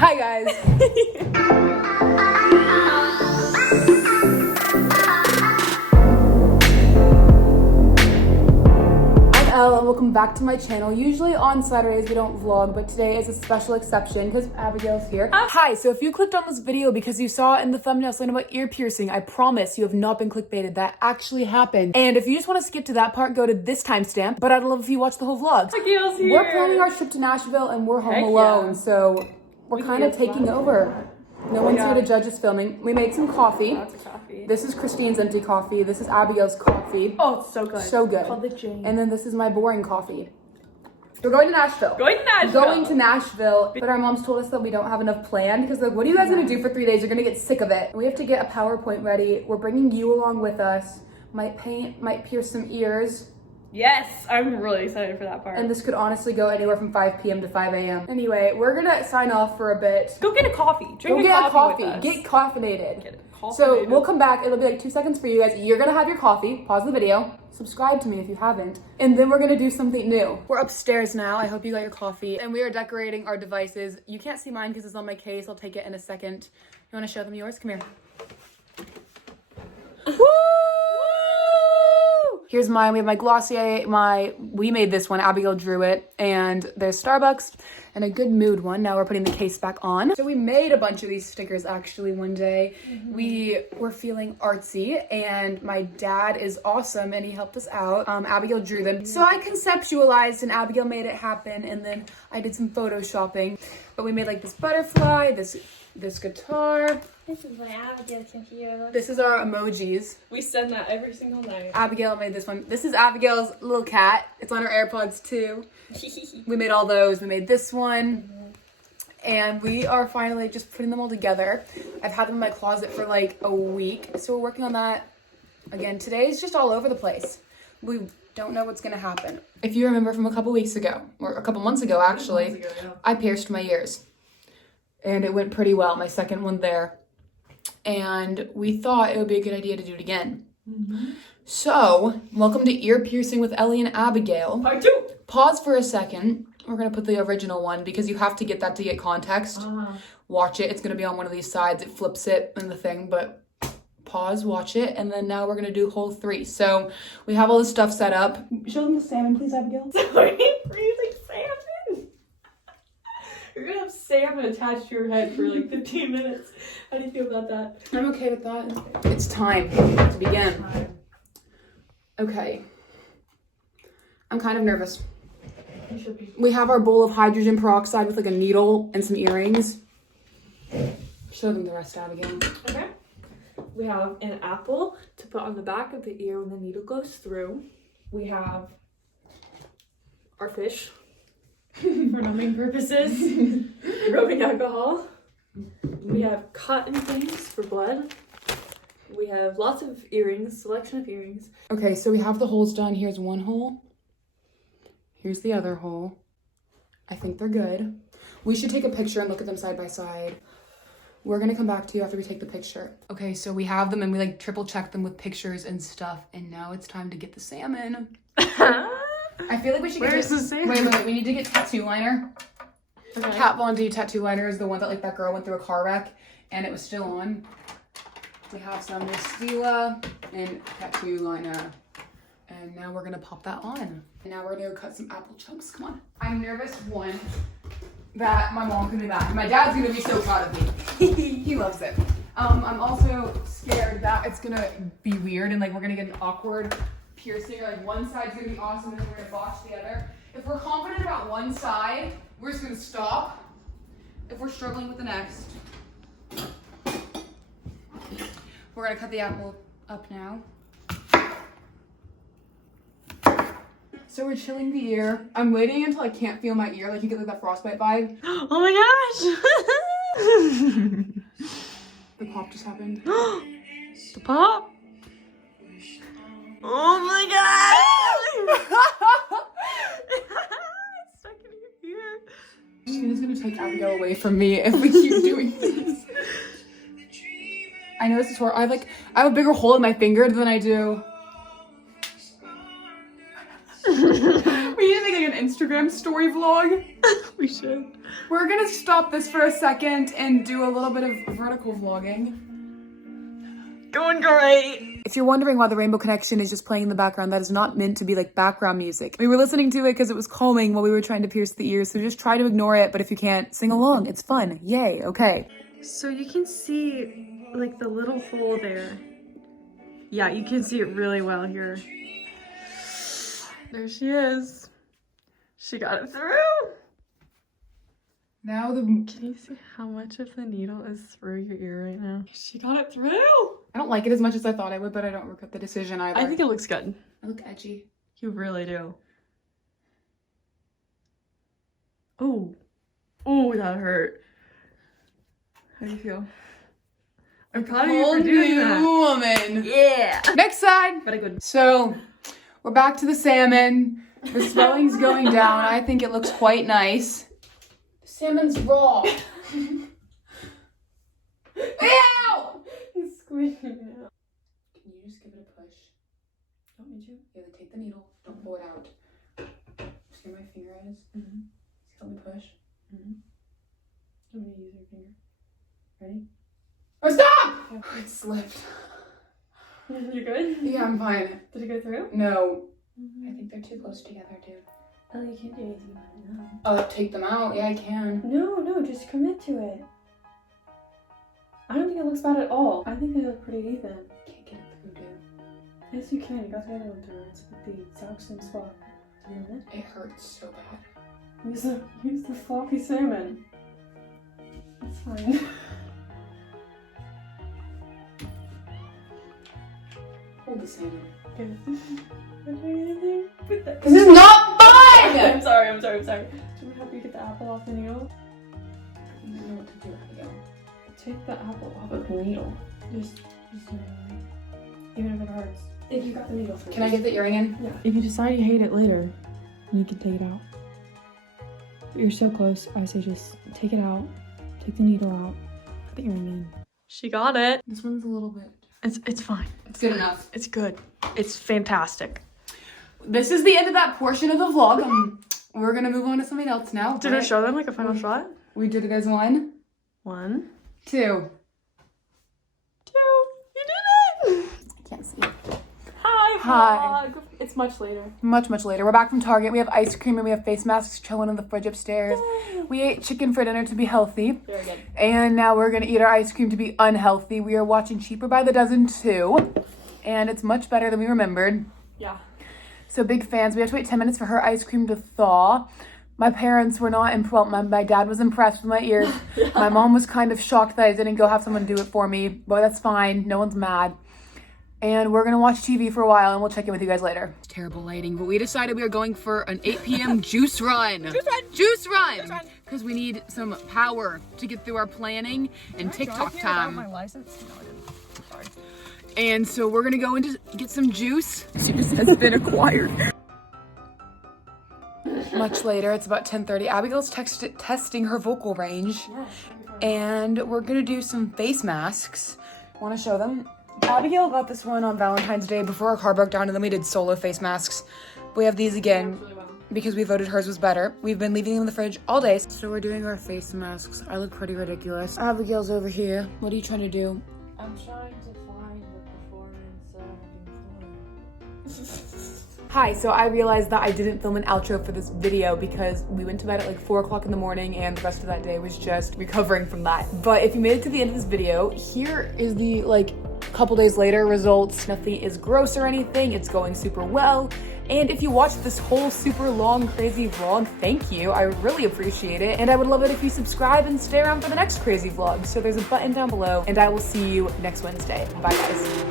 Hi guys. And welcome back to my channel. Usually on Saturdays we don't vlog, but today is a special exception because Abigail's here. Hi, so if you clicked on this video because you saw in the thumbnail something about ear piercing, I promise you have not been clickbaited. That actually happened. And if you just want to skip to that part, go to this timestamp, but I'd love if you watch the whole vlog. Abigail's here. We're planning our trip to Nashville and we're home alone, so we're kind of taking over. No one's here to judge us filming. We made some coffee. Lots of coffee. This is Christine's empty coffee. This is Abigail's coffee. Oh, it's so good. So good. Called the Jane. And then this is my boring coffee. We're going to Nashville. Going to Nashville. But our moms told us that we don't have enough planned because like, what are you guys gonna do for 3 days? You're gonna get sick of it. We have to get a PowerPoint ready. We're bringing you along with us. Might paint, might pierce some ears. Yes, I'm really excited for that part. And this could honestly go anywhere from 5 p.m. to 5 a.m. Anyway, we're gonna sign off for a bit. Go get a coffee. Go get a coffee. Get caffeinated. So we'll come back. It'll be like 2 seconds for you guys. You're gonna have your coffee. Pause the video. Subscribe to me if you haven't. And then we're gonna do something new. We're upstairs now. I hope you got your coffee. And we are decorating our devices. You can't see mine because it's on my case. I'll take it in a second. You wanna show them yours? Come here. Woo! Here's mine. We have my Glossier, we made this one, Abigail drew it, and there's Starbucks and a good mood one. Now we're putting the case back on. So we made a bunch of these stickers actually one day. We were feeling artsy and my dad is awesome and he helped us out. Abigail drew them. So I conceptualized and Abigail made it happen, and then I did some photoshopping. But we made like this butterfly, this guitar. This is my Abigail's computer. This is our emojis. We send that every single night. Abigail made this one. This is Abigail's little cat. It's on her AirPods too. We made all those. We made this one. And we are finally just putting them all together. I've had them in my closet for like a week. So we're working on that. Again, today is just all over the place. We don't know what's going to happen. If you remember from a couple weeks ago, or a couple months ago actually, I pierced my ears. And it went pretty well. My second one there. And we thought it would be a good idea to do it again. So, welcome to Ear Piercing with Ellie and Abigail. Part 2. Pause for a second. We're going to put the original one because you have to get that to get context. Watch it. It's going to be on one of these sides. It flips it in the thing, but pause, watch it, and then now we're going to do hole 3. So, we have all this stuff set up. Show them the salmon, please, Abigail. Sorry, we're using salmon. You're gonna have salmon attached to your head for like 15 minutes. How do you feel about that? I'm okay with that. It's time to begin. Okay. I'm kind of nervous. You should be. We have our bowl of hydrogen peroxide with like a needle and some earrings. Show them the rest, Abigail. Okay. We have an apple to put on the back of the ear when the needle goes through. We have our fish for numbing purposes. Rubbing alcohol. We have cotton things for blood. We have lots of earrings, selection of earrings. Okay, so we have the holes done. Here's one hole. Here's the other hole. I think they're good. We should take a picture and look at them side by side. We're gonna come back to you after we take the picture. Okay, so we have them and we like triple check them with pictures and stuff. And now it's time to get the salmon. I feel like we should Where's the salmon? Wait. We need to get tattoo liner. Okay. Kat Von D tattoo liner is the one that like that girl went through a car wreck and it was still on. We have some Stila and tattoo liner. And now we're gonna pop that on. And now we're gonna go cut some apple chunks. Come on. I'm nervous, one, that my mom's gonna be mad. My dad's gonna be so proud of me. He loves it. I'm also scared that it's gonna be weird and like we're gonna get an awkward piercing, or like one side's gonna be awesome and then we're gonna botch the other. If we're confident about one side, we're just gonna stop. If we're struggling with the next, we're gonna cut the apple up now. So we're chilling the ear. I'm waiting until I can't feel my ear, like you get like that frostbite vibe. Oh my gosh! The pop just happened. The pop? Oh my god! It's stuck in your ear. Sheena's gonna take Abigail away from me if we keep doing this. I know this is horrible. I have a bigger hole in my finger than I do. We need to make like an Instagram story vlog. We should. We're gonna stop this for a second and do a little bit of vertical vlogging. Going great. If you're wondering why the Rainbow Connection is just playing in the background, that is not meant to be like background music. We were listening to it because it was calming while we were trying to pierce the ears, so just try to ignore it, but if you can't, sing along. It's fun. Yay, okay. So you can see like the little hole there. Yeah, you can see it really well here. There she is. She got it through. Now Can you see how much of the needle is through your ear right now? She got it through. I don't like it as much as I thought I would, but I don't regret the decision either. I think it looks good. I look edgy. You really do. Oh. Oh, that hurt. How do you feel? I'm proud of you for doing that. Woman. Yeah. Next side. Very good. So, we're back to the salmon. The swelling's going down. I think it looks quite nice. The salmon's raw. Ew! He's squeezing it out. Can you just give it a push? Want me to? Yeah, take the needle. Don't pull it out. See where my finger is? Mm-hmm. Help me push. Mm-hmm. I'm gonna use your finger. Ready? Oh, stop! Yeah. It slipped. You good? Yeah, I'm fine. Did it go through? No. I think they're too close together, dude. Oh, you can't do anything about it now. Oh, take them out? Yeah, I can. No, just commit to it. I don't think it looks bad at all. I think they look pretty even. Can't get it through, dude. Yes, you can. You got the other one through. It's the exact same spot. Do you want It hurts so bad. it? Use the floppy salmon. It's fine. Hold the salmon. Good. Not doing anything? This is not fun! I'm sorry. Do we help you get the apple off the needle? I don't know what to do, Abigail. Take the apple off of the needle. Just do it. Even if it hurts. If you got the needle through. Can I get the earring in? Yeah. If you decide you hate it later, you can take it out. You're so close. I say just take it out. Take the needle out. Put the earring in. She got it. This one's a little bit. It's fine. It's good enough. It's good. It's fantastic. This is the end of that portion of the vlog. We're gonna move on to something else now. Did I show them like a final shot? We did it as 1, 1, 2. 2. You did it! I can't see. Hi, vlog. It's much later. Much later. We're back from Target. We have ice cream and we have face masks chilling in the fridge upstairs. Yay. We ate chicken for dinner to be healthy. Very good. And now we're gonna eat our ice cream to be unhealthy. We are watching Cheaper by the Dozen 2. And it's much better than we remembered. Yeah. So big fans. We have to wait 10 minutes for her ice cream to thaw. My parents were not impressed. My dad was impressed with my ears. Yeah. My mom was kind of shocked that I didn't go have someone do it for me. But that's fine. No one's mad. And we're gonna watch TV for a while and we'll check in with you guys later. It's terrible lighting, but we decided we are going for an 8 p.m. juice run. Juice run! Because we need some power to get through our planning and TikTok time. My license? No, I didn't. Sorry. And so we're gonna go in to get some juice. Juice has been acquired. Much later, it's about 10:30. Abigail's testing her vocal range. Yes. And we're gonna do some face masks. Wanna show them? Abigail got this one on Valentine's Day before our car broke down, and then we did solo face masks. We have these again because we voted hers was better. We've been leaving them in the fridge all day. So we're doing our face masks. I look pretty ridiculous. Abigail's over here. What are you trying to do? I'm trying to find the performance before. Hi, so I realized that I didn't film an outro for this video because we went to bed at like 4 o'clock in the morning and the rest of that day was just recovering from that. But if you made it to the end of this video, here is the couple days later results. Nothing is gross or anything. It's going super well. And if you watched this whole super long, crazy vlog, thank you. I really appreciate it. And I would love it if you subscribe and stay around for the next crazy vlog. So there's a button down below and I will see you next Wednesday. Bye guys.